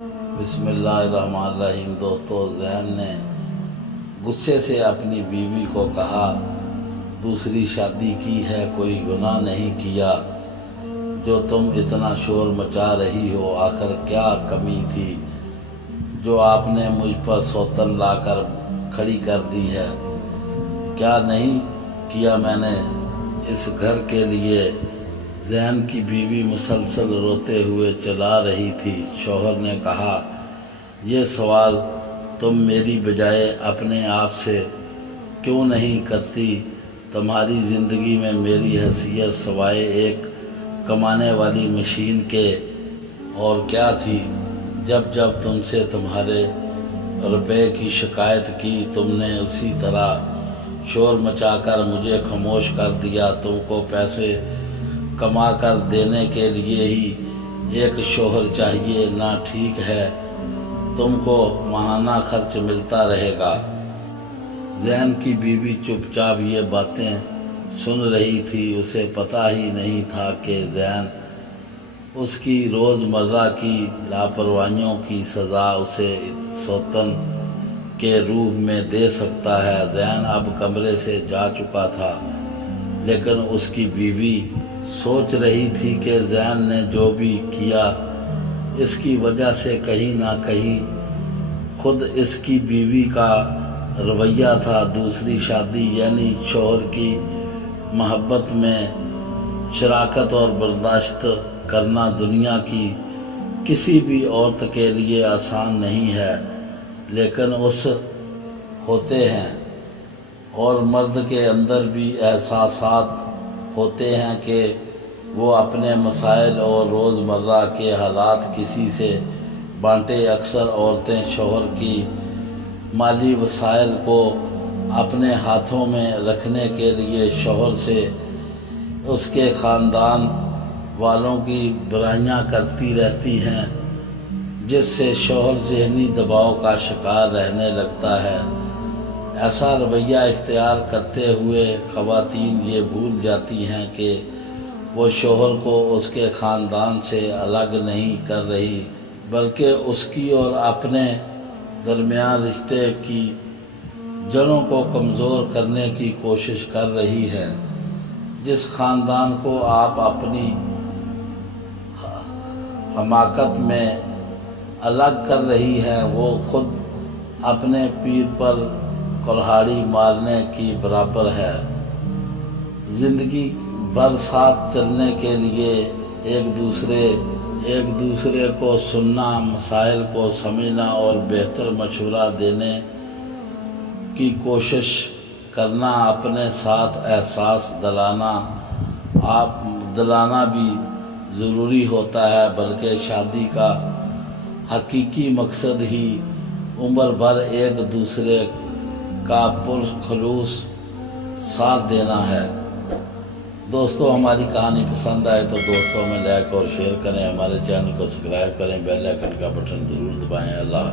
बिस्मिल्लाहिर्रहमानिर्रहीम। दोस्तों, ज़ैन ने गुस्से से अपनी बीवी को कहा, दूसरी शादी की है, कोई गुनाह नहीं किया, जो तुम इतना शोर मचा रही हो, आखिर क्या कमी थी जो आपने मुझ पर सौतन लाकर खड़ी कर दी है? क्या नहीं किया मैंने इस घर के लिए? ज़ैन की बीवी मुसलसल रोते हुए चला रही थी। शौहर ने कहा, ये सवाल तुम मेरी बजाय अपने आप से क्यों नहीं करती? तुम्हारी ज़िंदगी में मेरी हैसियत सवाए एक कमाने वाली मशीन के और क्या थी? जब जब तुमसे तुम्हारे रुपए की शिकायत की, तुमने उसी तरह शोर मचाकर मुझे खामोश कर दिया। तुमको पैसे कमा कर देने के लिए ही एक शौहर चाहिए ना? ठीक है, तुमको माहाना खर्च मिलता रहेगा। ज़ैन की बीवी चुपचाप ये बातें सुन रही थी। उसे पता ही नहीं था कि ज़ैन उसकी रोज़मर्रा की लापरवाहियों की सज़ा उसे सौतन के रूप में दे सकता है। ज़ैन अब कमरे से जा चुका था, लेकिन उसकी बीवी सोच रही थी कि ज़ैन ने जो भी किया, इसकी वजह से कहीं ना कहीं खुद इसकी बीवी का रवैया था। दूसरी शादी यानी शौहर की मोहब्बत में शराकत और बर्दाश्त करना दुनिया की किसी भी औरत के लिए आसान नहीं है, लेकिन उस होते हैं। और मर्द के अंदर भी एहसासात होते हैं कि वो अपने मसाइल और रोज़मर्रा के हालात किसी से बांटे। अक्सर औरतें शौहर की माली वसाइल को अपने हाथों में रखने के लिए शौहर से उसके ख़ानदान वालों की बुराइयां करती रहती हैं, जिससे शौहर ज़हनी दबाव का शिकार रहने लगता है। ऐसा रवैया इख्तियार करते हुए ख़वातीन ये भूल जाती हैं कि वो शौहर को उसके ख़ानदान से अलग नहीं कर रही, बल्कि उसकी और अपने दरमियान रिश्ते की जड़ों को कमज़ोर करने की कोशिश कर रही है। जिस ख़ानदान को आप अपनी हमाकत में अलग कर रही है, वो खुद अपने पीर पर कुल्हाड़ी मारने की बराबर है। ज़िंदगी भर साथ चलने के लिए एक दूसरे को सुनना, मसाइल को समझना और बेहतर मशवरा देने की कोशिश करना, अपने साथ एहसास दिलाना भी ज़रूरी होता है। बल्कि शादी का हकीकी मकसद ही उम्र भर एक दूसरे का पुरखलूस साथ देना है। दोस्तों, हमारी कहानी पसंद आए तो दोस्तों में लाइक और शेयर करें। हमारे चैनल को सब्सक्राइब करें, बेल आइकन का बटन ज़रूर दबाएं। अल्लाह।